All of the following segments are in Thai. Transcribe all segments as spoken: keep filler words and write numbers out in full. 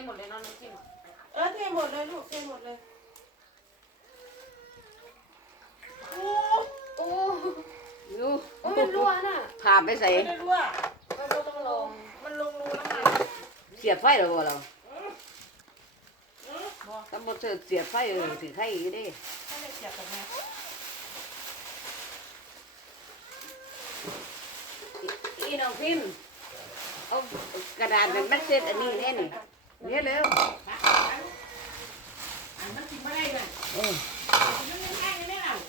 หมดเลยน้ำน้ำจิ้มเออเทหมดเลยลูกเทหมดเลยโอ้โอ้ดูโอ้มันรั่วน่ะถามไปใส่ไม่ได้รั่วมันต้องลงมันลงรูแล้วไงเสียบไฟหรือเปล่าเราตำบลเสียบไฟเออถือไข่อยู่ดิให้ได้เสียบกับแม่อีน้องพิมพ์เอากระดาษเป็นแม็กเซตอันนี้เนี่ยนี่เนี่ยเร็วอันมันกินไม่ได้เลยเออมันไม่ได้เลยเรา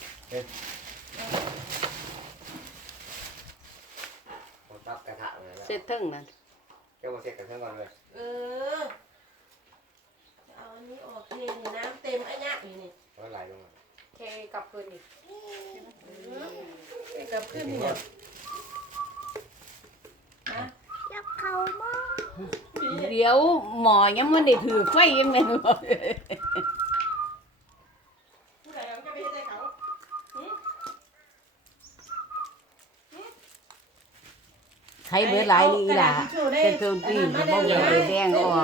ผมตับกระทะเลยเซตทึ่งนั่นเจ้ามาเช็คกันเท่ากันเลยเออเอาอันนี้ออกเทนี่น้ำเต็มอันนี้อยู่นี่ก็ไหลลงมาเทกลับคืนอีกกลับขึ้นนี่ยักเขามากเดี๋ยวหมอยังไม่ได้ถือไฟยังไงหนูผู้ใดเอาจะไปใส่เขาใช้เบอร์หลายลีล่ะเป็นตัวตีนเขาบอกเลยแดงออก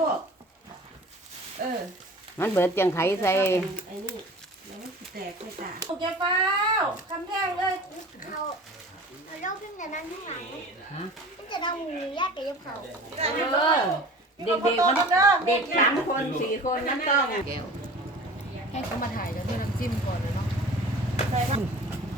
เออมันเบิดจังไขใส่ไอ้นี่แล้วมันแตกไปตาโอเคเปล่าคำแท่งเลยเขาเราเล่าเพิ่งจะนั่งข้างหลังเพิ่งจะนั่งมีญาติกับเขาเออเด็กๆมันเด็กสามคนสี่คนนั่นต้องแก้วให้เขามาถ่ายแล้วด้วยน้ำจิ้มก่อนเลยเนาะใส่ครับ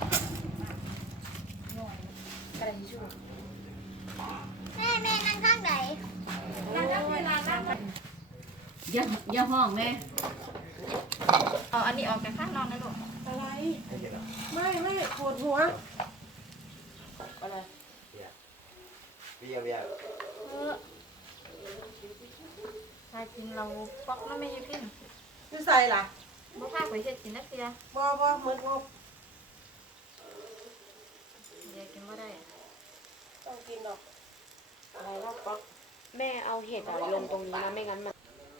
กระดาษทิชชู่แม่แม่นั่งข้างไหนนั่งข้างเวลานั่งอย่าอย่าห้องแม่เอาอันนี้ออกจากข้างนอนนะลูกอะไรไม่ไม่ปวดหัวอะไรเบี้ยเบี้ยเออถ้าจริงเราป๊อกแล้วไม่ยืดขึ้นจะใส่ล่ะบ่พาไปเช็ดกินนักเสียบ่บ่เหมือนงบเดี๋ยวกินบ่ได้ต้องกินหรอกอะไรรอบป๊อกแม่เอาเห็ดลงตรงนี้นะไม่งั้นมัน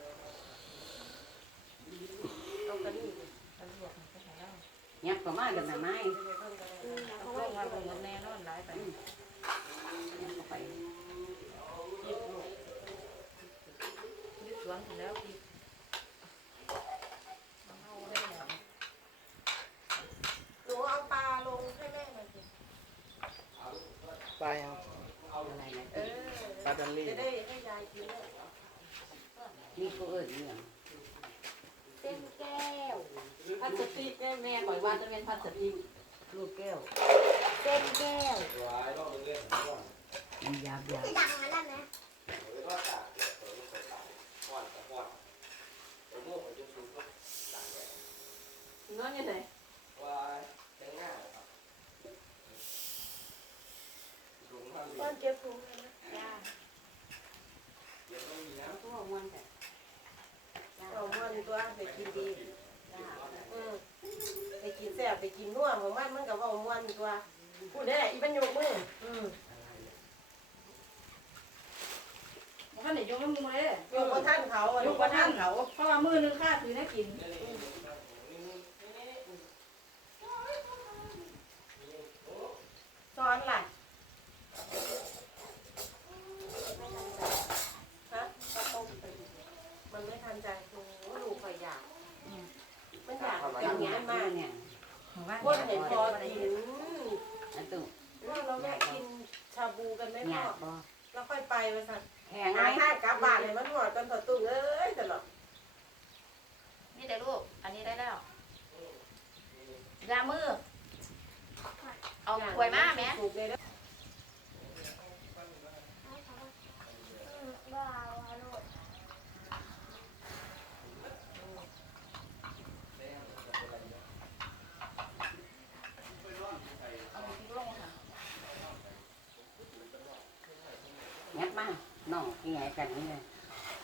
ยับก็มาแบบไม้เพราะว่าเราเหมือนแน่นอนหลายไปยับไปยึดสวนถึงแล้วพี่หนูเอาปลาลงให้แม่หน่อยสิปลาเอาอะไรนะเออปลาดันลี่จะได้ให้ยายกินเลยนี่ก็เอิญเนี่ยเส้นแก้วพลาสติกแม่แม่บอกว่าจะเป็นพลาสติกลูกแก้วเส้นแก้วมันยาบยาดังนะนั่นนะน้องยังไงก้อนเก็บถุงเลยนะตัวมันแต่เอามันตัวไปกินดีเออไปกินแซ่บไปกินนัวของมันมันกับว่ามันตัวพูดได้อีบันยกมืออืมท่านไหนยกมือเลยยกว่าท่านเขายกว่าท่านเขาเพราะว่ามือนึงค่าถือน่ากินซ้อนล่ะฮะมันไม่ทันใจโอ้ลูกไฟอยากมันอยากเป็นอย่างนั้นมากเนี่ยว่าเห็นพอกินนั่นตุ๊ว่าเราแม่กินชาบูกันไม่พอแล้วค่อยไปไปสั่งแข็งไหมถ้ากลับบ้านเลยมันหอดกันต่อตุ้งเอ้ยตลอดนี่เดี๋ยวลูกอันนี้ได้แล้วยามือเอาควยมาแม่บ้าว่าโลดยับมาน้องยังไงกันนี่เลย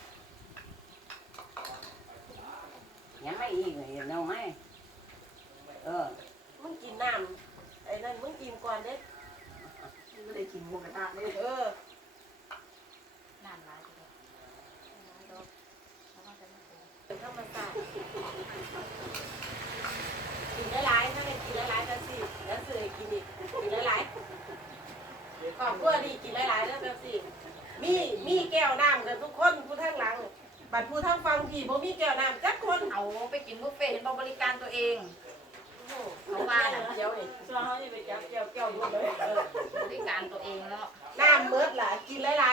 ยับไม่อีกเลยน้องไหมเออมึงกินน้ำไอ้นั่นมึงกินก่อนเด็ดไม่ได้กินหมูกระทะเลยเออน้ำลายเป็นธรรมชาติกินได้หลายถ้าไม่กินได้หลายก็สิแล้วสื่อกินอีกกินได้หลายขอบคุณดีกินได้หลายแล้วก็สิมีมีแก้วน้ำกันทุกคนผู้ทั้งหลังบัดผู้ทางฟังพี่บ่มีแก้วน้ำจักคนเอาไปกินบุฟเฟ่ต์เห็นบ่บริการตัวเองเขามาน่ะเดี๋ยวนี่ส่วนเขานี่ไปจับแก้วแก้วด้วยเลยเออบริการตัวเองแล้วน้ำเบิดล่ะกินหลาย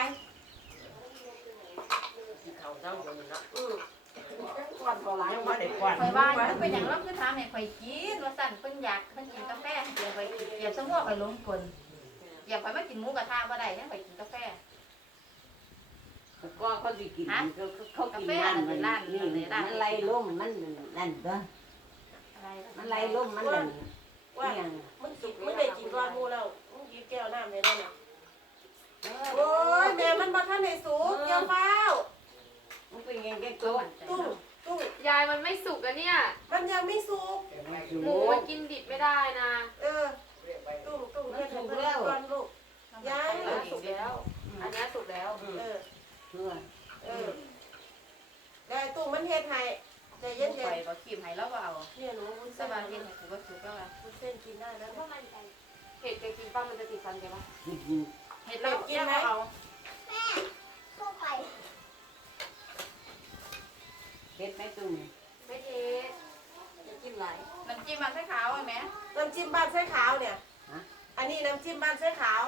ๆกินข้าวเจ้าอยู่นี่เนาะอือก่อนพอหลายยังบ่ได้ก่อนข่อยว่ามันเป็นหยังเราคือถามให้ข่อยกินว่าสั่นเพิ่นอยากเพิ่นกินกาแฟเดี๋ยวข่อยเหยียบสมองข่อยลงกลอย่าข่อยมากินหมูกระทะบ่ได้เนี่ยข่อยกินกาแฟก็เขาสิกินเขาเขากินนั่นมันนี่มันไล่ล่มมันนั่นเด้ออะไรมันไล่ล่มมันนั่นว่าเนี่ยมึงสุกมึงได้กินก่อนหมู่แล้วมึงกินแก้วน้ำได้แล้วน่ะโอ้ยแม่มันบ่ทันได้สุกเกี่ยวเฝ้ามันเป็นยังไงตัวตุ้งตุ้งยายมันไม่สุกอะเนี่ยมันยังไม่สุกหมูมันกินดิบไม่ได้นะเออตุ้งตุ้งเฮ็ดให้เพิ่นก่อนลูกยายอันนี้สุกแล้ว อันนี้สุกแล้วเออเพื่อเออได้ตุ้งมันเฮ็ดให้ใจเย็นข่อยบ่ขีมให้แล้วบ่เอาๆเนี่ยหนูวุ้นสเส้นบายเฮ็ดให้กูบ่สุกแล้วอะวุ้นเส้นกินได้แล้วนะเห็ดจะกินป้ามันจะติดฟันแกปะกินเฮ็ดแล้วกินแล้วเอาแม่สู้ไปเฮ็ดไหมตุ้งไม่เทสจะกินไหลายน้ำจิ้มมันใส่ขาวอ่ะแม่น้ำจิ้มบ้านไส้ขาวเนี่ยอันนี้น้ำจิ้มบ้านไส้ขาว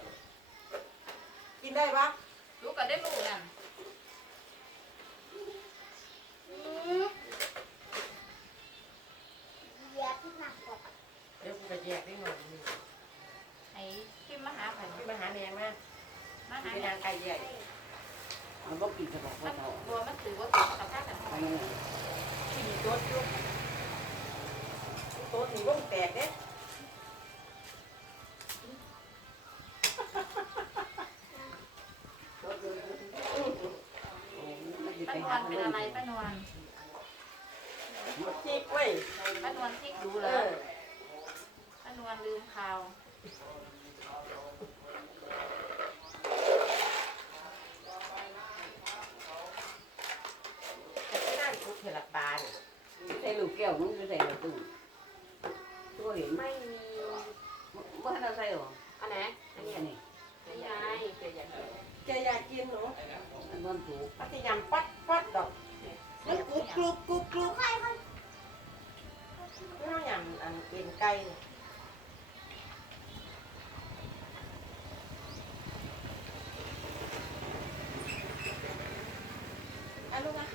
กินได้ปะลูกก็ได้ลูกนั่นเหยียบที่หนักกว่าเดี๋ยวกูจะแยกได้หน่อยนึงให้จิ้มมาหาไผพี่มาหาแม่มามาหาเป็นหยัยางงไก่ใหญ่มันก็กินกระบอกมัว่าน เขาตัวมันถือว่าสุกกับข้าวกันไปเลยที่มีโต๊ดอยู่โต๊ดนี่วงแตกเด้ป้านวลเป็นอะไรป้านวลจิกเว้ยป้านวลที่ดูเอเลยอป้านวลลืมข่าวแต่ที่นั่นกูเทลักบานใส่ลูกแก้วมึงจะใส่ในตุ้งตัวเห็นไหมไม่มีว่าเราใส่หรออันไหน อันนี้อันนี้นี่ไงเดี๋ยวอยากกินแกอยากกินหนูอันนั้นถูกพัทยำปัดปัดดอกมันกรุบกรุบกรุบกรุบใครมันน้ำยำอันเป็นไก่เนี่ยอันลูกนะ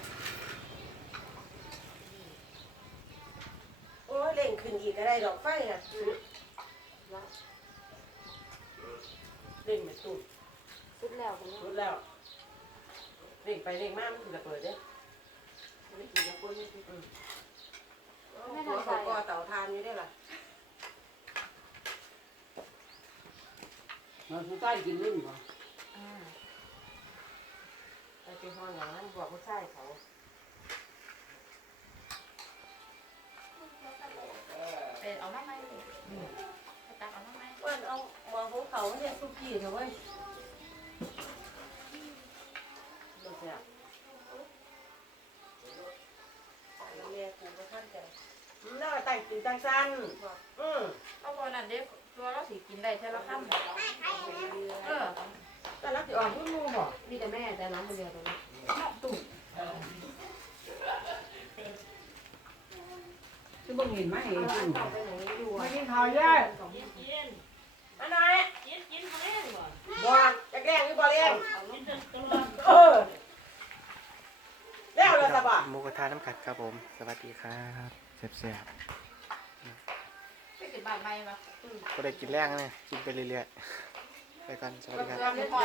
โอ้ยเล่งขึ้นอีกก็ได้ดอกไฟน่ะเล่งไม่ตุ่มสุกแล้วคุณรุดแล้วเล่งไปเล่งมากมันถึงจะเปิดเด้ไม่กินแล้วคุณไม่กินไม่ทำใส่ก็เต่าทานอยู่ได้ล่ะมันผู้ใต้กินนึ่งป่ะอ่าไปเป็นห้องอย่างนั้นบอกผู้ชายเขาเป็นเอามาไหมไปตักเอามาไหมว่าเอาหมอของเขาเนี่ยสุกี้เถอะเว้ยดูสิอ่ะเรียกกูก็ท่านใจน่าแต่งกินจังสั้นอืมเอาวันนั้นเด็กตัวเราสิกินได้แค่ละคำเออแต่ละสิอ่อนพุ่นมูบอกมีแต่แม่แต่น้ำคนเดียวตรงนี้คือบ่เห็นไหมตุ้งไปไหนอยู่มาอ่ะกินข้าวเยอะอันไหนกินกินข้าวเล่นบ่บ่จะแกล้งหรือบ่เลี้ยงเออแล้วเราสบายหมูกระทะน้ำกัดครับผม สวัสดีครับแซ่บไปกินบ้านใหม่ปะๆก็ได้กินแรกนะกินไปเรื่อยๆ ไปก่อน สวัสดีครับเพื่อน